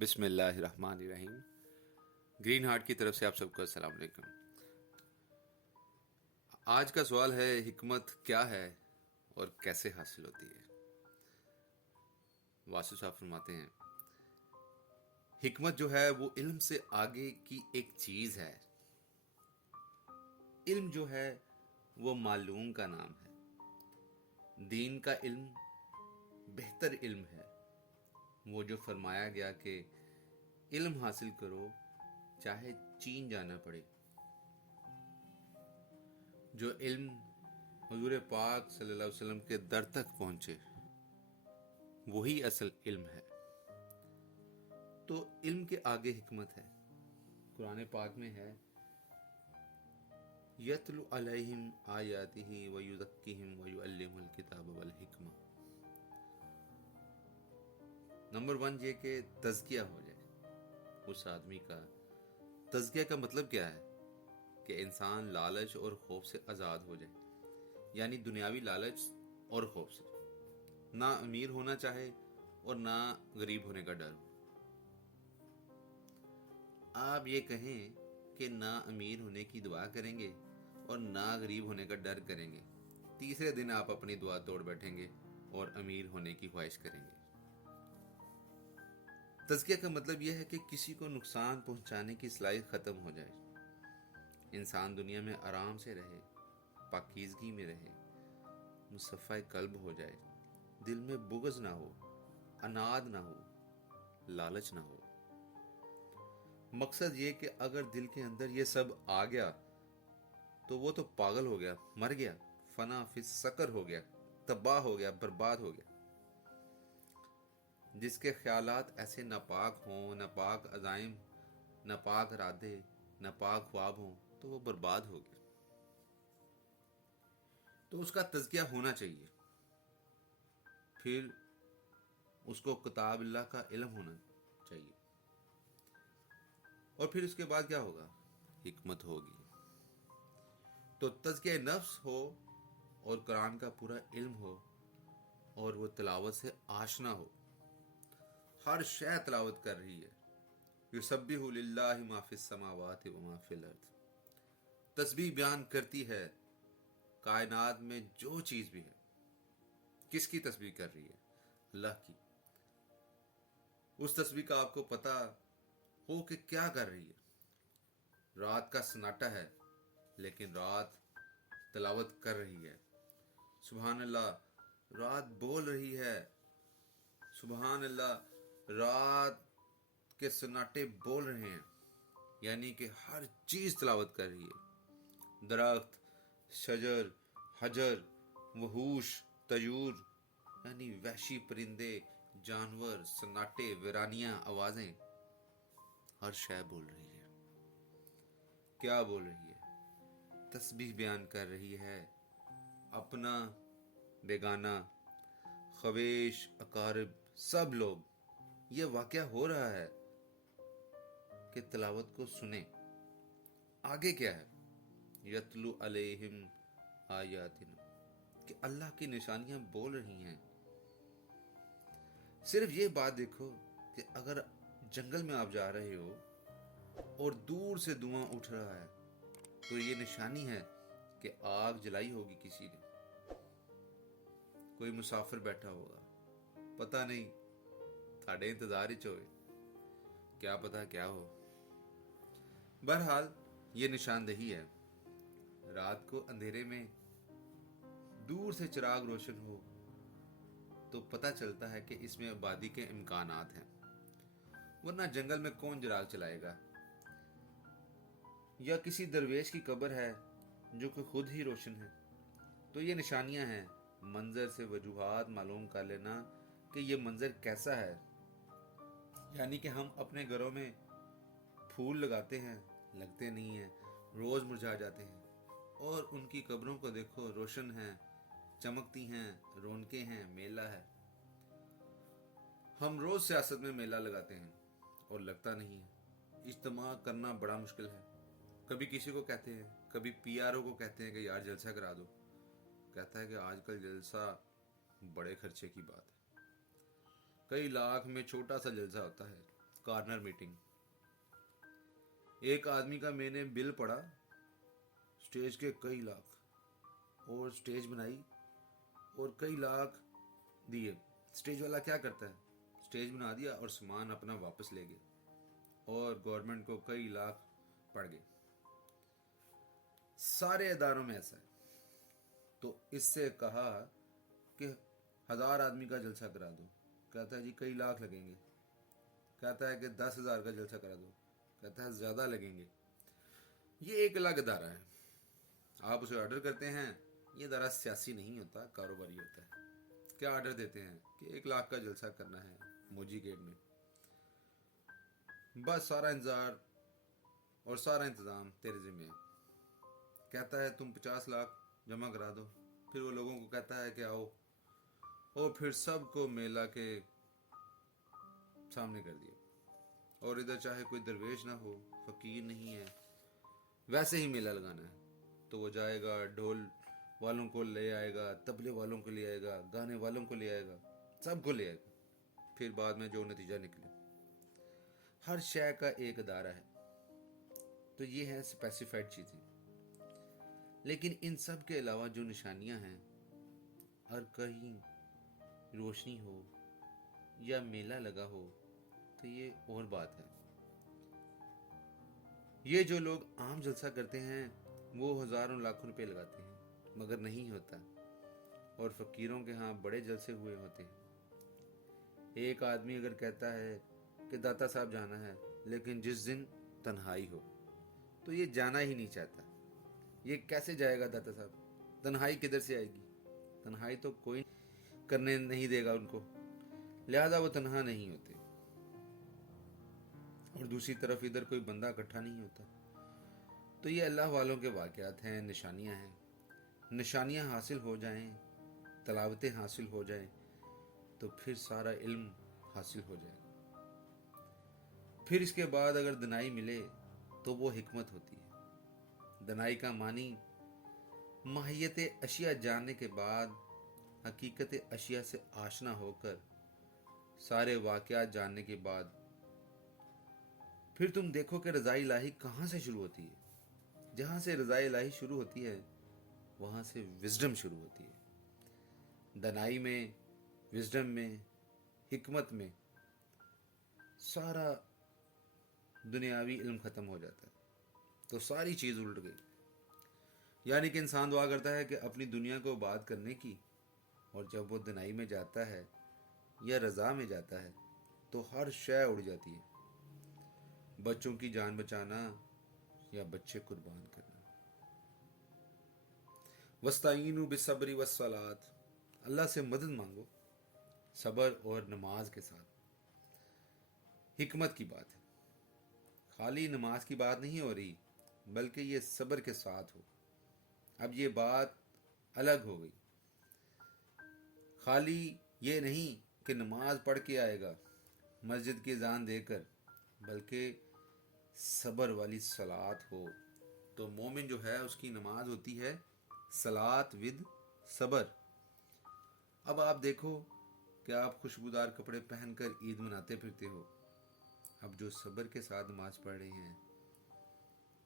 بسم اللہ الرحمن الرحیم۔ گرین ہارٹ کی طرف سے آپ سب کو السلام علیکم۔ آج کا سوال ہے، حکمت کیا ہے اور کیسے حاصل ہوتی ہے؟ واسو صاحب فرماتے ہیں، حکمت جو ہے وہ علم سے آگے کی ایک چیز ہے۔ علم جو ہے وہ معلوم کا نام ہے۔ دین کا علم بہتر علم ہے، وہ جو فرمایا گیا کہ علم حاصل کرو چاہے چین جانا پڑے۔ جو علم حضور پاک صلی اللہ علیہ وسلم کے در تک پہنچے وہی اصل علم ہے۔ تو علم کے آگے حکمت ہے۔ قرآن پاک میں ہے، یتلو علیہم آیاتہ ویزکیہم ویعلمہم الکتاب والحکمہ۔ نمبر 1 یہ کہ تزکیہ ہو جائے اس آدمی کا۔ تزکیہ کا مطلب کیا ہے؟ کہ انسان لالچ اور خوف سے آزاد ہو جائے، یعنی دنیاوی لالچ اور خوف سے، نہ امیر ہونا چاہے اور نہ غریب ہونے کا ڈر ہو۔ آپ یہ کہیں کہ نہ امیر ہونے کی دعا کریں گے اور نہ غریب ہونے کا ڈر کریں گے، تیسرے دن آپ اپنی دعا توڑ بیٹھیں گے اور امیر ہونے کی خواہش کریں گے۔ تزکیہ کا مطلب یہ ہے کہ کسی کو نقصان پہنچانے کی صلاحیت ختم ہو جائے، انسان دنیا میں آرام سے رہے، پاکیزگی میں رہے، مصفی قلب ہو جائے، دل میں بغض نہ ہو، عناد نہ ہو، لالچ نہ ہو۔ مقصد یہ کہ اگر دل کے اندر یہ سب آ گیا تو وہ تو پاگل ہو گیا، مر گیا، فنا فی السقر ہو گیا، تباہ ہو گیا، برباد ہو گیا۔ جس کے خیالات ایسے ناپاک ہوں، ناپاک عزائم، ناپاک ارادے، ناپاک خواب ہوں، تو وہ برباد ہو گیا۔ تو اس کا تزکیہ ہونا چاہیے، پھر اس کو کتاب اللہ کا علم ہونا چاہیے، اور پھر اس کے بعد کیا ہوگا؟ حکمت ہوگی۔ تو تزکیہ نفس ہو اور قرآن کا پورا علم ہو اور وہ تلاوت سے آشنا ہو، ہر شے تلاوت کر رہی ہے۔ یسبح للہ ما فی السماوات و ما فی الارض، تسبیح بیان کرتی ہے کائنات میں جو چیز بھی ہے۔ کس کی تسبیح کر رہی ہے؟ اللہ کی۔ اس تسبیح کا آپ کو پتہ ہو کہ کیا کر رہی ہے؟ رات کا سناٹا ہے لیکن رات تلاوت کر رہی ہے۔ سبحان اللہ، رات بول رہی ہے۔ سبحان اللہ، رات کے سناٹے بول رہے ہیں، یعنی کہ ہر چیز تلاوت کر رہی ہے۔ درخت، شجر، حجر، وحوش، طیور، یعنی وحشی پرندے، جانور، سناٹے، ویرانیاں، آوازیں، ہر شے بول رہی ہے۔ کیا بول رہی ہے؟ تسبیح بیان کر رہی ہے۔ اپنا، بیگانہ، خویش، اقارب، سب لوگ، یہ واقعہ ہو رہا ہے کہ تلاوت کو سنیں۔ آگے کیا ہے؟ یتلو علیہم آیاتنا، کہ اللہ کی نشانیاں بول رہی ہیں۔ صرف یہ بات دیکھو کہ اگر جنگل میں آپ جا رہے ہو اور دور سے دھواں اٹھ رہا ہے تو یہ نشانی ہے کہ آگ جلائی ہوگی کسی نے، کوئی مسافر بیٹھا ہوگا، پتہ نہیں تھاڑے انتظار ہی ہوئے، کیا پتہ کیا ہو۔ بہرحال یہ نشاندہی ہے۔ رات کو اندھیرے میں دور سے چراغ روشن ہو تو پتہ چلتا ہے کہ اس میں آبادی کے امکانات ہیں، ورنہ جنگل میں کون چراغ چلائے گا؟ یا کسی درویش کی قبر ہے جو کہ خود ہی روشن ہے۔ تو یہ نشانیاں ہیں، منظر سے وجوہات معلوم کر لینا کہ یہ منظر کیسا ہے۔ یعنی کہ ہم اپنے گھروں میں پھول لگاتے ہیں، لگتے نہیں ہیں، روز مرجھا جاتے ہیں، اور ان کی قبروں کو دیکھو، روشن ہیں، چمکتی ہیں، رونقیں ہیں، میلہ ہے۔ ہم روز سیاست میں میلہ لگاتے ہیں اور لگتا نہیں ہے۔ اجتماع کرنا بڑا مشکل ہے۔ کبھی کسی کو کہتے ہیں، کبھی پی آر او کو کہتے ہیں کہ یار جلسہ کرا دو، کہتا ہے کہ آج کل جلسہ بڑے خرچے کی بات ہے، کئی لاکھ میں چھوٹا سا جلسہ ہوتا ہے، کارنر میٹنگ. ایک آدمی کا میں نے بل پڑھا اسٹیج کے کئی لاکھ, اور اسٹیج بنائی اور کئی لاکھ دیے. اسٹیج والا کیا کرتا ہے, اسٹیج بنا دیا اور سامان اپنا واپس لے گیا, اور گورنمنٹ کو کئی لاکھ پڑ گئے. سارے اداروں میں ایسا ہے. تو اس سے کہا کہ 1000 آدمی کا جلسہ کرا دو, کہتا ہے جی کئی لاکھ لگیں گے. کہتا ہے کہ 10,000 کا جلسہ کرا دو, کہتا ہے زیادہ لگیں گے. یہ ایک الگ ادارہ ہے, آپ اسے آرڈر کرتے ہیں. یہ ادارہ سیاسی نہیں ہوتا, کاروباری ہوتا ہے. کیا آرڈر دیتے ہیں کہ 1 لاکھ کا جلسہ کرنا ہے موجی گیٹ میں. بس سارا انتظار اور سارا انتظام تیرے ذمہ ہے. کہتا ہے تم 50 لاکھ جمع کرا دو. پھر وہ لوگوں کو کہتا ہے کہ آؤ, اور پھر سب کو میلہ کے سامنے کر دیا. اور ادھر چاہے کوئی درویش نہ ہو, فقیر نہیں ہے, ویسے ہی میلہ لگانا ہے. تو وہ جائے گا, ڈھول والوں کو لے آئے گا, تبلے والوں کو لے آئے گا, گانے والوں کو لے آئے گا, سب کو لے آئے گا. پھر بعد میں جو نتیجہ نکلے. ہر شے کا ایک ادارہ ہے. تو یہ ہے اسپیسیفائڈ چیزیں. لیکن ان سب کے علاوہ جو نشانیاں ہیں, اور کہیں روشنی ہو یا میلہ لگا ہو, تو یہ اور بات ہے. یہ جو لوگ عام جلسہ کرتے ہیں وہ ہزاروں لاکھوں روپے لگاتے ہیں, مگر نہیں ہوتا. اور فقیروں کے ہاں بڑے جلسے ہوئے ہوتے ہیں. ایک آدمی اگر کہتا ہے کہ داتا صاحب جانا ہے, لیکن جس دن تنہائی ہو, تو یہ جانا ہی نہیں چاہتا. یہ کیسے جائے گا داتا صاحب, تنہائی کدھر سے آئے گی؟ تنہائی تو کوئی کرنے نہیں دے گا ان کو, لہذا وہ تنہا نہیں ہوتے. اور دوسری طرف ادھر کوئی بندہ اکٹھا نہیں ہوتا. تو یہ اللہ والوں کے واقعات ہیں, نشانیاں ہیں. نشانیاں حاصل ہو جائیں, تلاوتیں حاصل ہو جائیں, تو پھر سارا علم حاصل ہو جائے. پھر اس کے بعد اگر دنائی ملے تو وہ حکمت ہوتی ہے. دنائی کا معنی ماہیت اشیاء جاننے کے بعد حقیقت اشیاء سے آشنا ہو کر سارے واقعات جاننے کے بعد پھر تم دیکھو کہ رضا الہی کہاں سے شروع ہوتی ہے. جہاں سے رضا الہی شروع ہوتی ہے وہاں سے وزڈم شروع ہوتی ہے. دنائی میں, وزڈم میں, حکمت میں سارا دنیاوی علم ختم ہو جاتا ہے. تو ساری چیز الٹ گئی. یعنی کہ انسان دعا کرتا ہے کہ اپنی دنیا کو آباد کرنے کی, اور جب وہ دنائی میں جاتا ہے یا رضا میں جاتا ہے تو ہر شے اڑ جاتی ہے. بچوں کی جان بچانا یا بچے قربان کرنا. وَاسْتَعِینُوا بِالصَّبْرِ وَالصَّلَاةِ, اللہ سے مدد مانگو صبر اور نماز کے ساتھ. حکمت کی بات ہے, خالی نماز کی بات نہیں ہو رہی, بلکہ یہ صبر کے ساتھ ہو. اب یہ بات الگ ہو گئی. خالی یہ نہیں کہ نماز پڑھ کے آئے گا مسجد کی اذان دے کر, بلکہ صبر والی صلات ہو. تو مومن جو ہے اس کی نماز ہوتی ہے صلات ود صبر. اب آپ دیکھو کہ آپ خوشبودار کپڑے پہن کر عید مناتے پھرتے ہو. اب جو صبر کے ساتھ نماز پڑھ رہے ہیں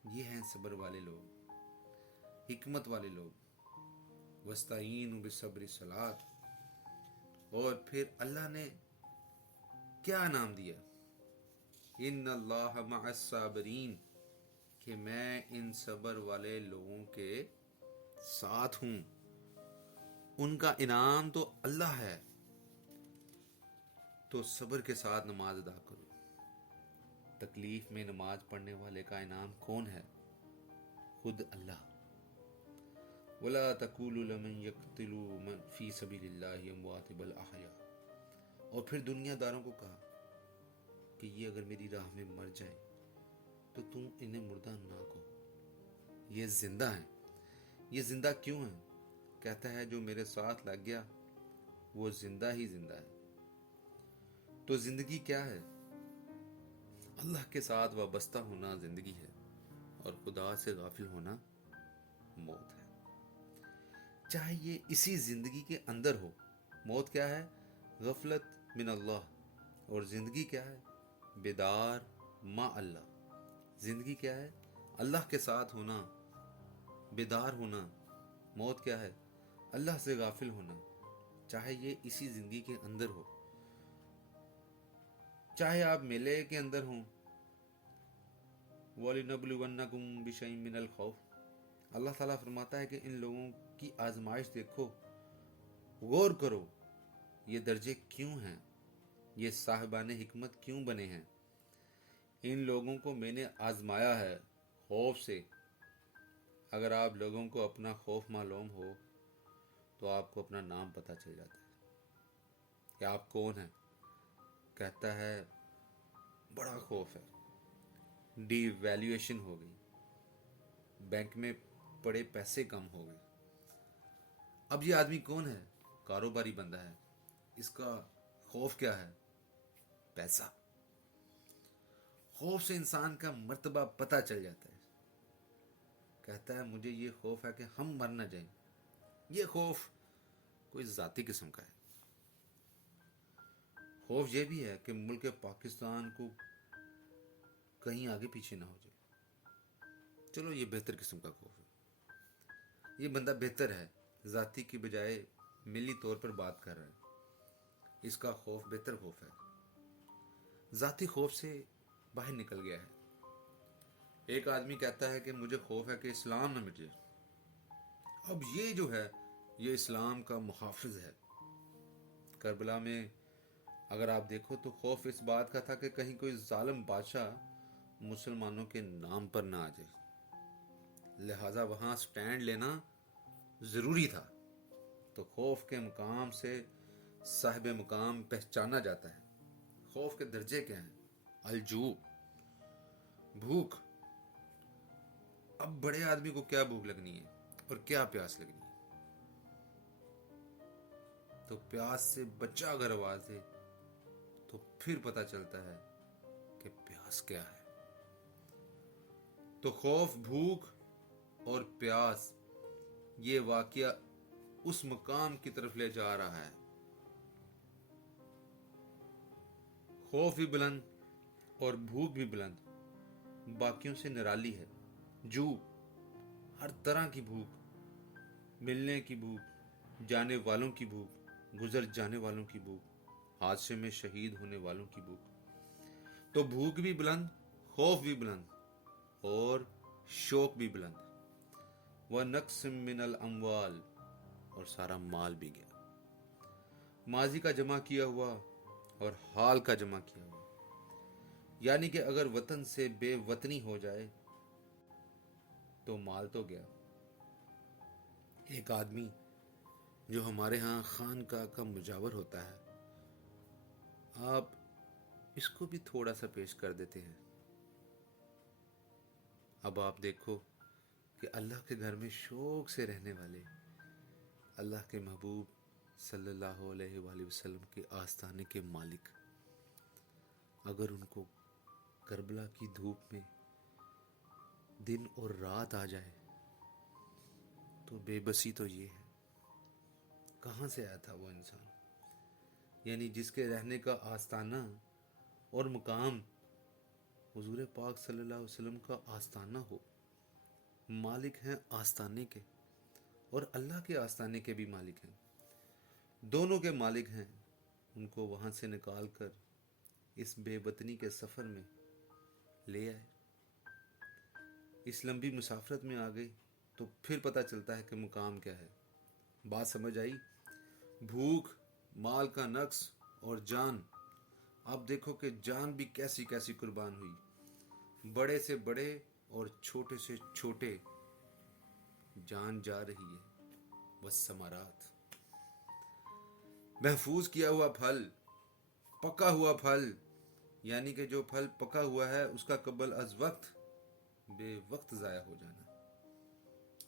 یہ ہیں صبر والے لوگ, حکمت والے لوگ. وَاسْتَعِینُوا بِالصَّبْرِ وَالصَّلَاةِ. اور پھر اللہ نے کیا انعام دیا, ان اللہ مع الصابرین, کہ میں ان صبر والے لوگوں کے ساتھ ہوں. ان کا انعام تو اللہ ہے. تو صبر کے ساتھ نماز ادا کرو. تکلیف میں نماز پڑھنے والے کا انعام کون ہے؟ خود اللہ. وَلَا تَقُولُوا لَمَن يَقْتُلُ فِي سَبِيلِ اللَّهِ أَمْوَاتٌ بَلْ أَحْيَاءٌ. اور پھر دنیا داروں کو کہا کہ یہ اگر میری راہ میں مر جائیں تو تم انہیں مردہ نہ کہو, یہ زندہ ہیں. یہ زندہ کیوں ہیں؟ کہتا ہے جو میرے ساتھ لگ گیا وہ زندہ ہی زندہ ہے. تو زندگی کیا ہے؟ اللہ کے ساتھ وابستہ ہونا زندگی ہے, اور خدا سے غافل ہونا موت ہے. چاہے یہ اسی زندگی کے اندر ہو. موت کیا ہے؟ غفلت من اللہ. اور زندگی کیا ہے؟ بیدار ما اللہ. زندگی کیا ہے؟ اللہ کے ساتھ ہونا، بیدار ہونا. موت کیا ہے؟ اللہ سے غافل ہونا. چاہے یہ اسی زندگی کے اندر ہو، چاہے آپ میلے کے اندر ہوں. وَلِنَبْلُوَنَّكُمْ بِشَيْءٍ مِّنَ الْخَوْفِ. اللہ تعالیٰ فرماتا ہے کہ ان لوگوں کی آزمائش دیکھو، غور کرو، یہ درجے کیوں ہیں، یہ صاحبان حکمت کیوں بنے ہیں. ان لوگوں کو میں نے آزمایا ہے خوف سے. اگر آپ لوگوں کو اپنا خوف معلوم ہو تو آپ کو اپنا نام پتہ چل جاتا ہے کہ آپ کون ہیں. کہتا ہے بڑا خوف ہے، ڈی ویلیویشن ہو گئی، بینک میں پڑے پیسے کم ہو گئے. اب یہ آدمی کون ہے؟ کاروباری بندہ ہے. اس کا خوف کیا ہے؟ پیسہ. خوف سے انسان کا مرتبہ پتہ چل جاتا ہے. کہتا ہے مجھے یہ خوف ہے کہ ہم مر نہ جائیں. یہ خوف کوئی ذاتی قسم کا ہے. خوف یہ بھی ہے کہ ملک پاکستان کو کہیں آگے پیچھے نہ ہو جائے. چلو یہ بہتر قسم کا خوف ہے. یہ بندہ بہتر ہے، ذاتی کی بجائے ملی طور پر بات کر رہا ہے. اس کا خوف بہتر خوف ہے، ذاتی خوف سے باہر نکل گیا ہے. ایک آدمی کہتا ہے کہ مجھے خوف ہے کہ اسلام نہ مٹ جائے. اب یہ جو ہے یہ اسلام کا محافظ ہے. کربلا میں اگر آپ دیکھو تو خوف اس بات کا تھا کہ کہیں کوئی ظالم بادشاہ مسلمانوں کے نام پر نہ آ جائے، لہٰذا وہاں سٹینڈ لینا ضروری تھا. تو خوف کے مقام سے صاحب مقام پہچانا جاتا ہے. خوف کے درجے کیا ہیں؟ الجوع، بھوک. اب بڑے آدمی کو کیا بھوک لگنی ہے اور کیا پیاس لگنی ہے؟ تو پیاس سے بچہ اگر آواز دے تو پھر پتہ چلتا ہے کہ پیاس کیا ہے. تو خوف، بھوک اور پیاس یہ واقعہ اس مقام کی طرف لے جا رہا ہے. خوف بھی بلند اور بھوک بھی بلند، باقیوں سے نرالی ہے. جو ہر طرح کی بھوک، ملنے کی بھوک، جانے والوں کی بھوک، گزر جانے والوں کی بھوک، حادثے میں شہید ہونے والوں کی بھوک. تو بھوک بھی بلند، خوف بھی بلند اور شوق بھی بلند. وَنَقْصٍ مِّنَ الْأَمْوَالِ، اور سارا مال بھی گیا. ماضی کا جمع کیا ہوا اور حال کا جمع کیا ہوا. یعنی کہ اگر وطن سے بے وطنی ہو جائے تو مال تو گیا. ایک آدمی جو ہمارے ہاں خانقاہ کا مجاور ہوتا ہے، آپ اس کو بھی تھوڑا سا پیش کر دیتے ہیں. اب آپ دیکھو کہ اللہ کے گھر میں شوق سے رہنے والے، اللہ کے محبوب صلی اللہ علیہ وآلہ وسلم کے آستانے کے مالک، اگر ان کو کربلا کی دھوپ میں دن اور رات آ جائے تو بے بسی تو یہ ہے. کہاں سے آیا تھا وہ انسان؟ یعنی جس کے رہنے کا آستانہ اور مقام حضور پاک صلی اللہ علیہ وسلم کا آستانہ ہو. مالک ہیں آستانے کے اور اللہ کے آستانے کے بھی مالک ہیں، دونوں کے مالک ہیں. ان کو وہاں سے نکال کر اس بے وطنی کے سفر میں لے آئے. اس لمبی مسافرت میں آ گئی تو پھر پتہ چلتا ہے کہ مقام کیا ہے. بات سمجھ آئی؟ بھوک، مال کا نقص اور جان. آپ دیکھو کہ جان بھی کیسی کیسی قربان ہوئی. بڑے سے بڑے اور چھوٹے سے چھوٹے جان جا رہی ہے. بس ثمرات، محفوظ کیا ہوا پھل، پکا ہوا پھل. یعنی کہ جو پھل پکا ہوا ہے اس کا قبل از وقت بے وقت ضائع ہو جانا.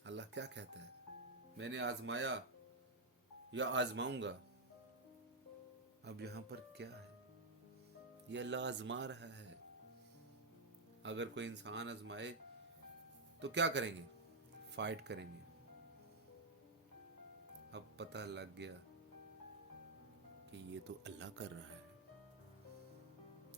اللہ کیا کہتا ہے؟ میں نے آزمایا یا آزماؤں گا. اب یہاں پر کیا ہے؟ یہ اللہ آزما رہا ہے. اگر کوئی انسان آزمائے تو کیا کریں گے؟ فائٹ کریں گے. اب پتہ لگ گیا کہ یہ تو اللہ کر رہا ہے.